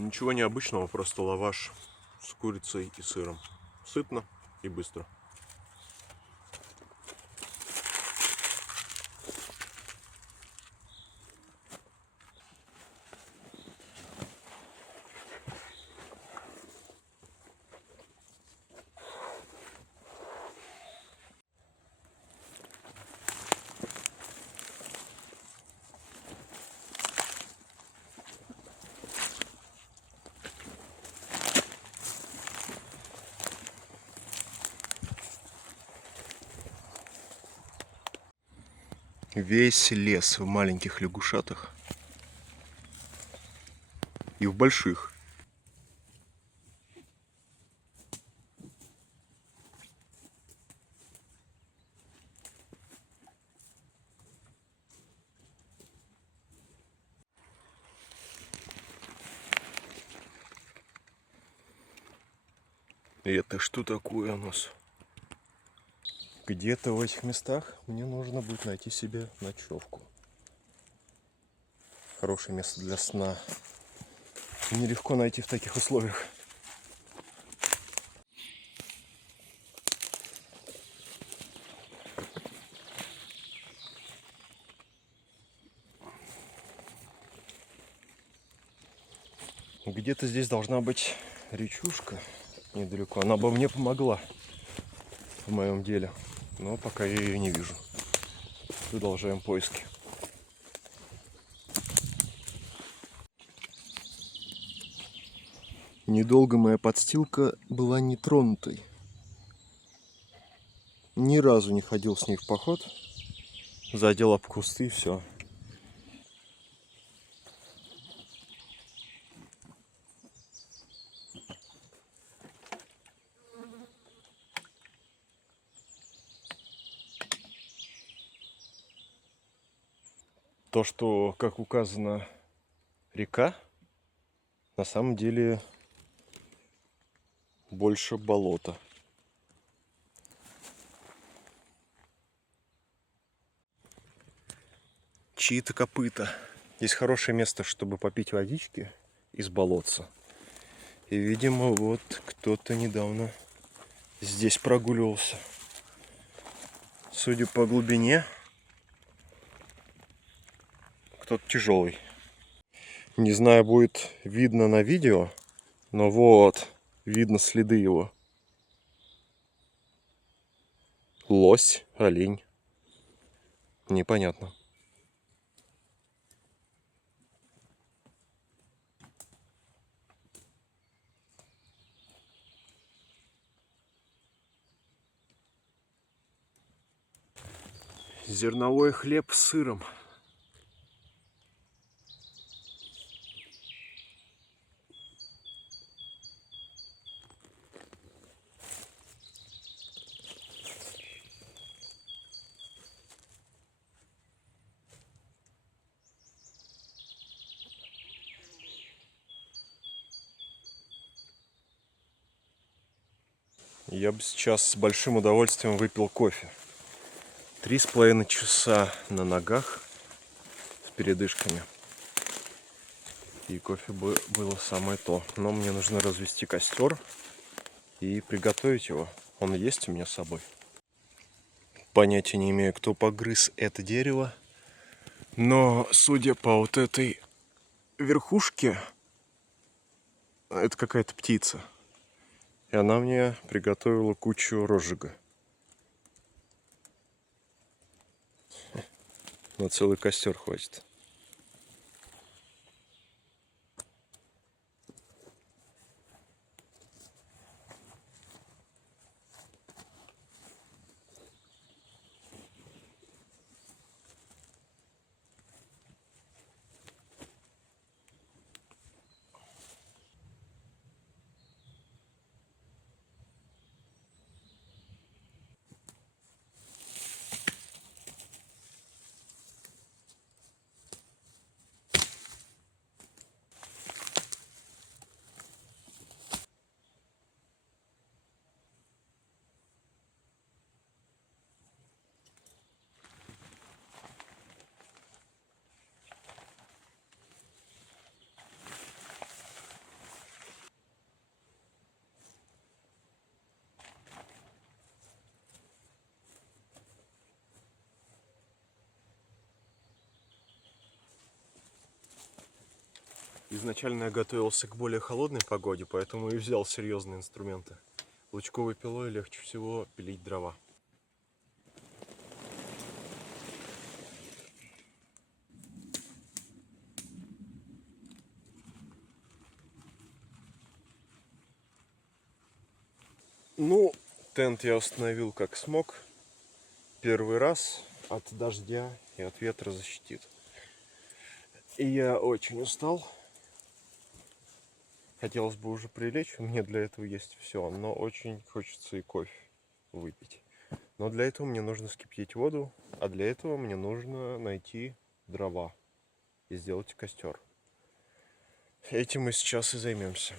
Ничего необычного, просто лаваш с курицей и сыром. Сытно и быстро. Весь лес в маленьких лягушатах и в больших. И это что такое у нас? Где-то в этих местах мне нужно будет найти себе ночевку. Хорошее место для сна. Нелегко найти в таких условиях. Где-то здесь должна быть речушка недалеко. Она бы мне помогла в моем деле. Но пока я ее не вижу. Продолжаем поиски. Недолго моя подстилка была нетронутой. Ни разу не ходил с ней в поход. Задел об кусты и все. То, что, как указано, река, на самом деле больше болота. Чьи-то копыта. Здесь хорошее место, чтобы попить водички из болотца. И, видимо, вот кто-то недавно здесь прогуливался. Судя по глубине, кто-то тяжелый. Не знаю, будет видно на видео, но вот, видно следы его. Лось, олень. Непонятно. Зерновой хлеб с сыром. Я бы сейчас с большим удовольствием выпил кофе. 3,5 часа на ногах с передышками. И кофе бы было самое то. Но мне нужно развести костер и приготовить его. Он есть у меня с собой. Понятия не имею, кто погрыз это дерево. Но судя по вот этой верхушке, это какая-то птица. И она мне приготовила кучу розжига. На целый костер хватит. Изначально я готовился к более холодной погоде, поэтому и взял серьезные инструменты. Лучковой пилой легче всего пилить дрова. Ну, тент я установил как смог. Первый раз от дождя и от ветра защитит. И я очень устал. Хотелось бы уже прилечь, у меня для этого есть все, но очень хочется и кофе выпить. Но для этого мне нужно вскипятить воду, а для этого мне нужно найти дрова и сделать костер. Этим мы сейчас и займемся.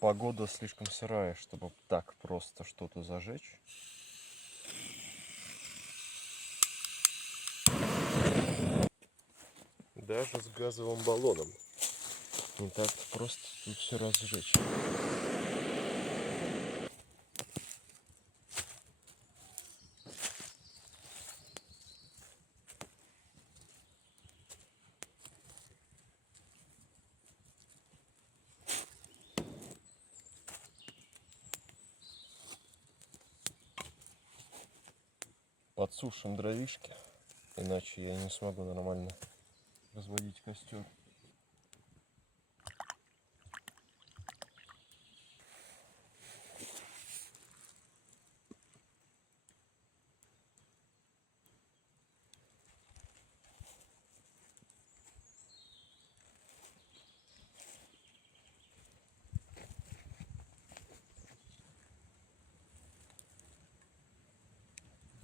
Погода слишком сырая, чтобы так просто что-то зажечь. Даже с газовым баллоном не так просто тут все разжечь. Подсушим дровишки, иначе я не смогу нормально разводить костер.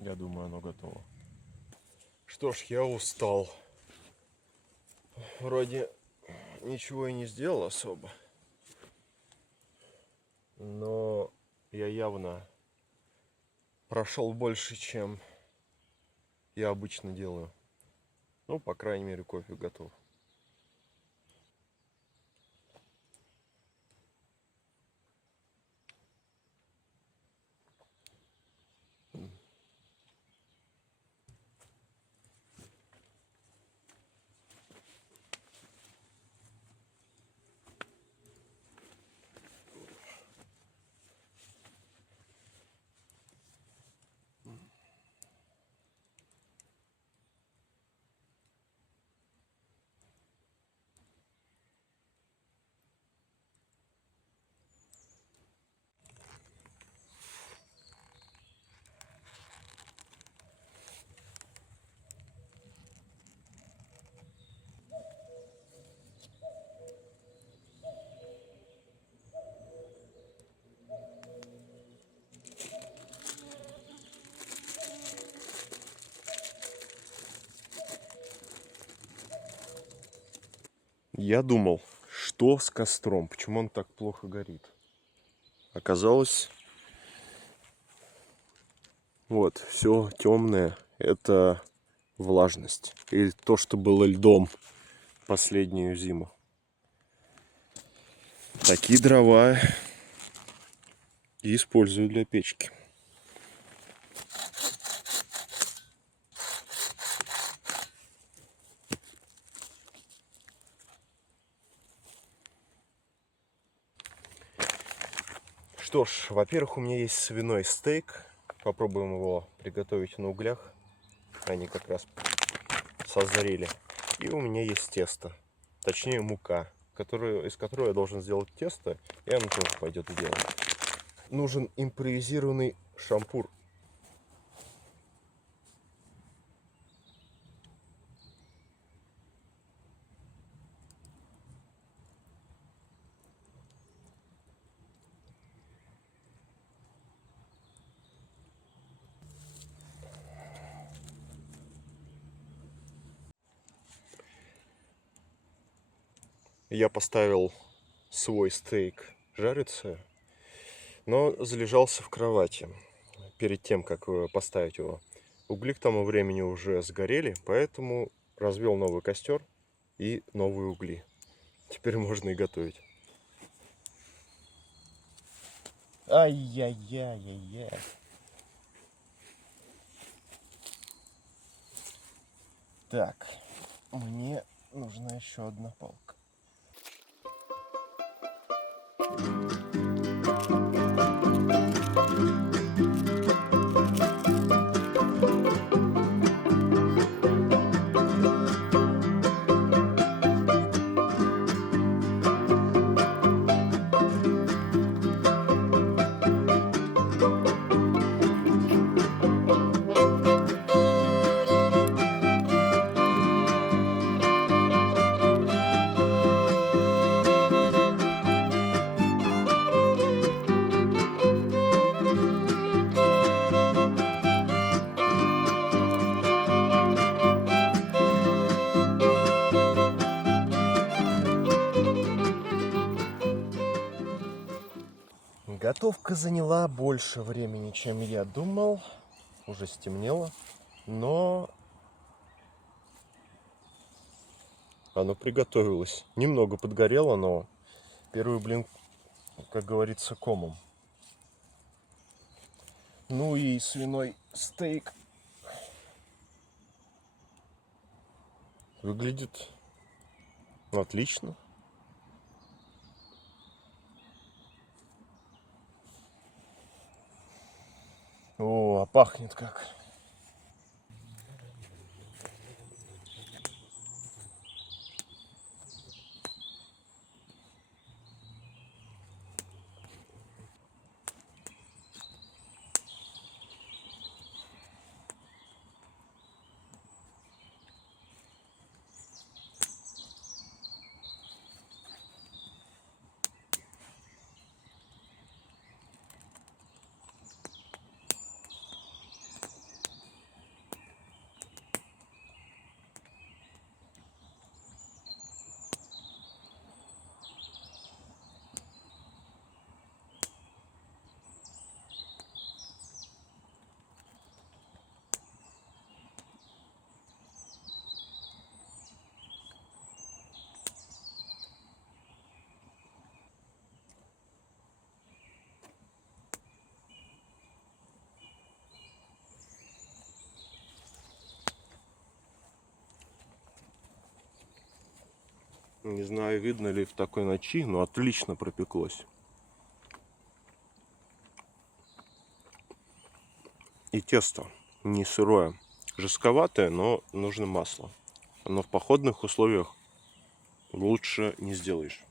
Я думаю, оно готово. Что ж, я устал. Вроде ничего и не сделал особо. Но я явно прошел больше, чем я обычно делаю. Ну, по крайней мере, кофе готов. Я думал, что с костром, почему он так плохо горит. Оказалось, вот, все темное, это влажность. И то, что было льдом последнюю зиму. Такие дрова и использую для печки. Что ж, во-первых, у меня есть свиной стейк. Попробуем его приготовить на углях. Они как раз созрели. И у меня есть тесто, точнее мука, из которой я должен сделать тесто, и оно тоже пойдет в дело. Нужен импровизированный шампур. Я поставил свой стейк жариться, но залежался в кровати перед тем, как поставить его. Угли к тому времени уже сгорели, поэтому развел новый костер и новые угли. Теперь можно и готовить. Ай-яй-яй-яй-яй. Так, мне нужна еще одна палка. Готовка заняла больше времени, чем я думал. Уже стемнело, но оно приготовилось. Немного подгорело, но первый блин, как говорится, комом. Ну и свиной стейк выглядит отлично. О, а пахнет как. Не знаю, видно ли в такой ночи, но отлично пропеклось. И тесто не сырое, жестковатое, но нужно масло. Но в походных условиях лучше не сделаешь.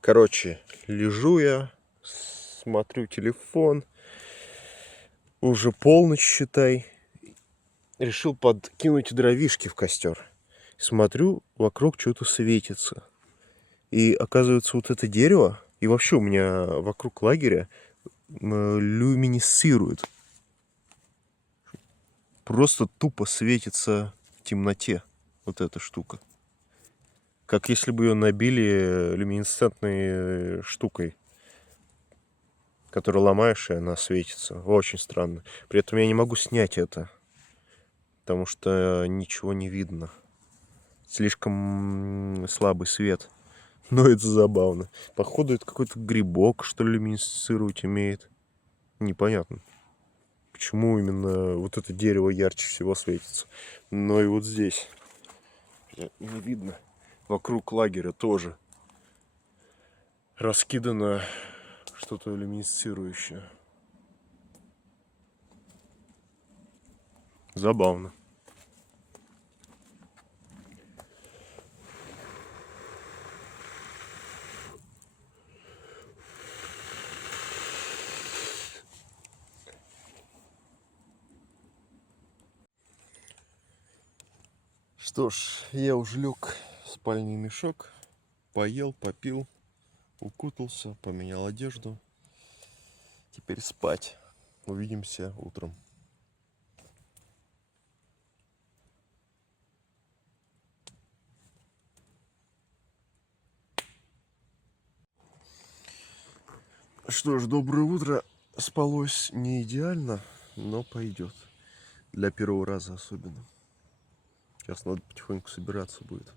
Короче, лежу я, смотрю телефон, уже полночь, считай. Решил подкинуть дровишки в костер. Смотрю, вокруг что-то светится. И оказывается, вот это дерево, и вообще у меня вокруг лагеря люминесцирует. Просто тупо светится в темноте вот эта штука. Как если бы ее набили люминесцентной штукой, которую ломаешь, и она светится. Очень странно. При этом я не могу снять это, потому что ничего не видно. Слишком слабый свет. Но это забавно. Походу, это какой-то грибок, что ли, люминесцировать умеет. Непонятно, почему именно вот это дерево ярче всего светится. Но и вот здесь не видно. Вокруг лагеря тоже раскидано что-то люминесцирующее. Забавно. Что ж, я уже лег в спальный мешок, поел, попил, укутался, поменял одежду. Теперь спать. Увидимся утром. Что ж, доброе утро. Спалось не идеально, но пойдет. Для первого раза особенно. Сейчас надо потихоньку собираться будет.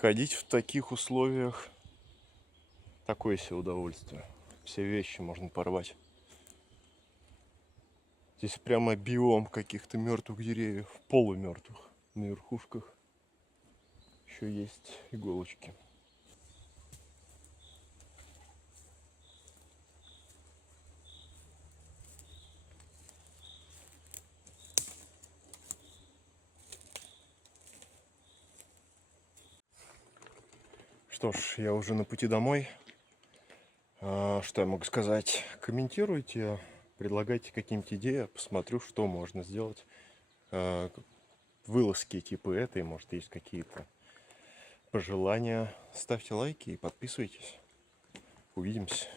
Ходить в таких условиях такое себе удовольствие. Все вещи можно порвать. Здесь прямо биом каких-то мертвых деревьев, полумертвых. На верхушках еще есть иголочки. Что ж, я уже на пути домой. Что я могу сказать? Комментируйте, предлагайте какие-нибудь идеи, посмотрю, что можно сделать. Вылазки типа этой, может, есть какие-то пожелания. Ставьте лайки и подписывайтесь. Увидимся.